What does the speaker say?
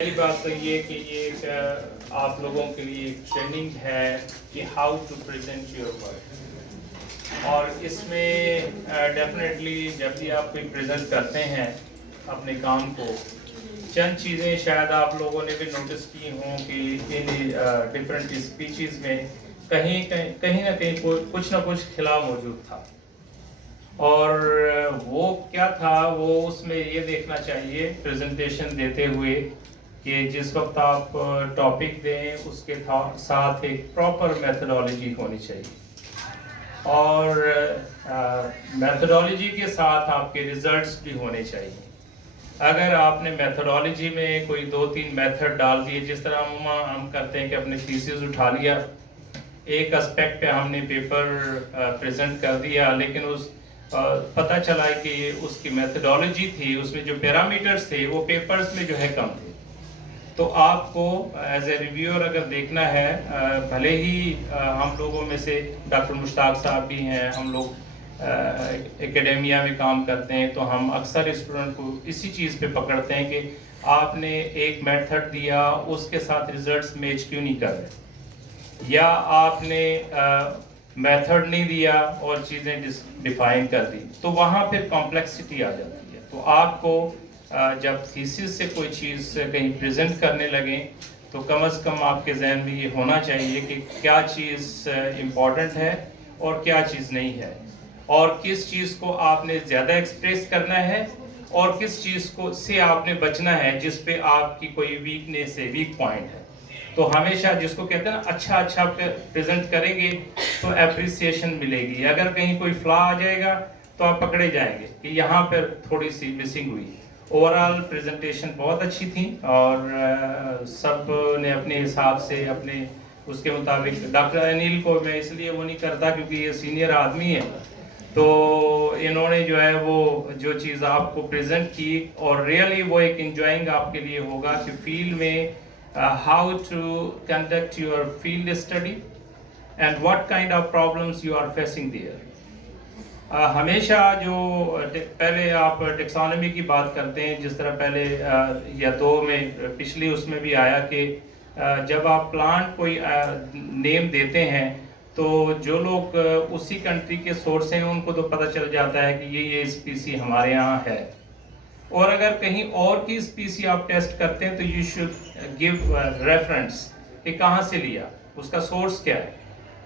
پہلی بات تو یہ کہ یہ ایک آپ لوگوں کے لیے ایک ٹریننگ ہے کہ how to present your work, اور اس میں ڈیفینیٹلی جب بھی آپ کوئی پریزنٹ کرتے ہیں اپنے کام کو، چند چیزیں شاید آپ لوگوں نے بھی نوٹس کی ہوں کہ ان ڈفرینٹ اسپیچز میں کہیں نہ کہیں کچھ نہ کچھ خلا موجود تھا، اور وہ کیا تھا، وہ اس میں یہ دیکھنا چاہیے پریزنٹیشن دیتے ہوئے کہ جس وقت آپ ٹاپک دیں اس کے ساتھ ایک پراپر میتھڈالوجی ہونی چاہیے، اور میتھڈالوجی کے ساتھ آپ کے ریزلٹس بھی ہونے چاہیے۔ اگر آپ نے میتھڈالوجی میں کوئی 2-3 میتھڈ ڈال دیے، جس طرح ہم کرتے ہیں کہ اپنے تھیسس اٹھا لیا، ایک اسپیکٹ پہ ہم نے پیپر پریزنٹ کر دیا، لیکن اس پتہ چلا کہ اس کی میتھڈالوجی تھی، اس میں جو پیرامیٹرز تھے وہ پیپرز میں جو ہے کم تھے، تو آپ کو ایز اے ریویور اگر دیکھنا ہے، بھلے ہی ہم لوگوں میں سے ڈاکٹر مشتاق صاحب بھی ہیں، ہم لوگ اکیڈیمیا میں کام کرتے ہیں، تو ہم اکثر اسٹوڈنٹ کو اسی چیز پہ پکڑتے ہیں کہ آپ نے ایک میتھڈ دیا، اس کے ساتھ ریزلٹس میچ کیوں نہیں کر رہے، یا آپ نے میتھڈ نہیں دیا اور چیزیں ڈیفائن کر دی، تو وہاں پھر کمپلیکسٹی آ جاتی ہے۔ تو آپ کو جب تھیسس سے کوئی چیز کہیں پریزنٹ کرنے لگیں تو کم از کم آپ کے ذہن میں یہ ہونا چاہیے کہ کیا چیز امپورٹنٹ ہے اور کیا چیز نہیں ہے، اور کس چیز کو آپ نے زیادہ ایکسپریس کرنا ہے اور کس چیز کو سے آپ نے بچنا ہے جس پہ آپ کی کوئی ویکنیس ہے، ویک پوائنٹ ہے۔ تو ہمیشہ جس کو کہتے ہیں نا، اچھا پریزنٹ کریں گے تو اپریسیشن ملے گی، اگر کہیں کوئی فلا آ جائے گا تو آپ پکڑے جائیں گے کہ یہاں پر تھوڑی سی مسنگ ہوئی۔ اوورآل پریزنٹیشن بہت اچھی تھی، اور سب نے اپنے حساب سے اپنے اس کے مطابق، ڈاکٹر انیل کو میں اس لیے وہ نہیں کرتا کیونکہ یہ سینئر آدمی ہے، تو انہوں نے جو ہے وہ جو چیز آپ کو پریزنٹ کی، اور ریئلی وہ ایک انجوائنگ آپ کے لیے ہوگا کہ فیلڈ میں how to conduct your field study and what kind of problems you are facing there. ہمیشہ جو پہلے آپ ٹیکسانومی کی بات کرتے ہیں، جس طرح پہلے یا 2 میں پچھلی اس میں بھی آیا کہ جب آپ پلانٹ کوئی نیم دیتے ہیں تو جو لوگ اسی کنٹری کے سورس ہیں ان کو تو پتہ چل جاتا ہے کہ یہ اسپیسی ہمارے ہاں ہے، اور اگر کہیں اور کی اسپیسی آپ ٹیسٹ کرتے ہیں تو یو شوڈ گیو ریفرنس کہ کہاں سے لیا، اس کا سورس کیا ہے۔